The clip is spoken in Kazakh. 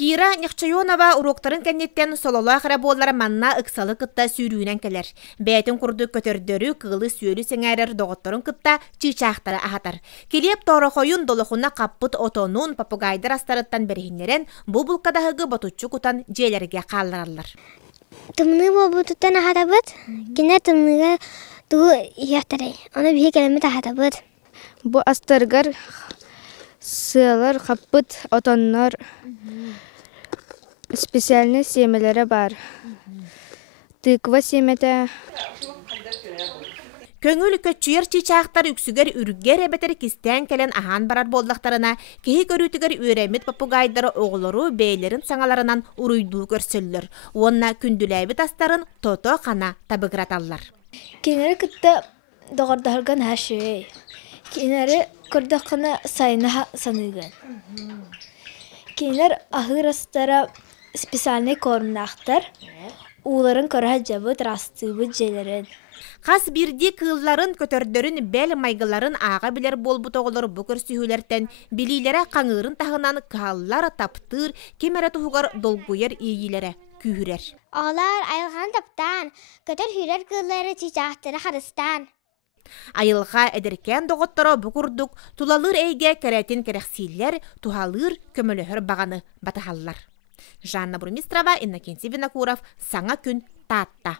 Кира Нехчайонова уроктарын кәннеттен сололуа қараболлары манна ықсалы кытта сүйрүүнен келер. Бәйтін құрды көтердөрі кылы сүйелі сеңәрер доғыттарын кытта чичақтары ахатар. Келеп торохойын долохуна қаппыт отонун попугайдар астарыттан берхиннерен бұл бұлқадағығы батучу кутан жейлерге қалларалар. Тымны болбутуттан ахатабыт, кене тымныға туы яқтарай. Оны бейе келемет ахатабыт. Бу астаргар сылар қаппыт отоннар специальный семелері бар. Тыква семеті. Көңіл көтчүйер чичақтар үксігер үргер әбетер кистен келен ахан барар болдақтарына, кеhi көрүтігер өремет попугайдары оғылыру бейлерін саңаларынан ұруйду көрсөллер. Онна күнділәбі тастарын тото қана табығыраталар. Кенері күтті доғырдағырған әшей. Кенері көрдіққына сайына саныйған. Кенер ахыр астара специальный корнақтар. Уларын көрі жабыт растыбыт желерін. Қас бірде кылларын көтердерін бәл майгыларын аға білер болбут оғылыр бүкір сүйілерден білейлері қаңырын тағынан қаллар таптыр, кемәрі тұғығар долгуер ейілері күйірер. Олар айылған таптан, көтер хүрер кыллары чичақтары қарыстан. Айылға әдіркен доғыттыра бүкірдік, тулалыр әйге кәрәтін кәрәқсейлер, тухалыр көміліғір бағаны батахаллар. Жанна Бурмистрова, Иннокентий Винокуров, Саңа күн, Татта.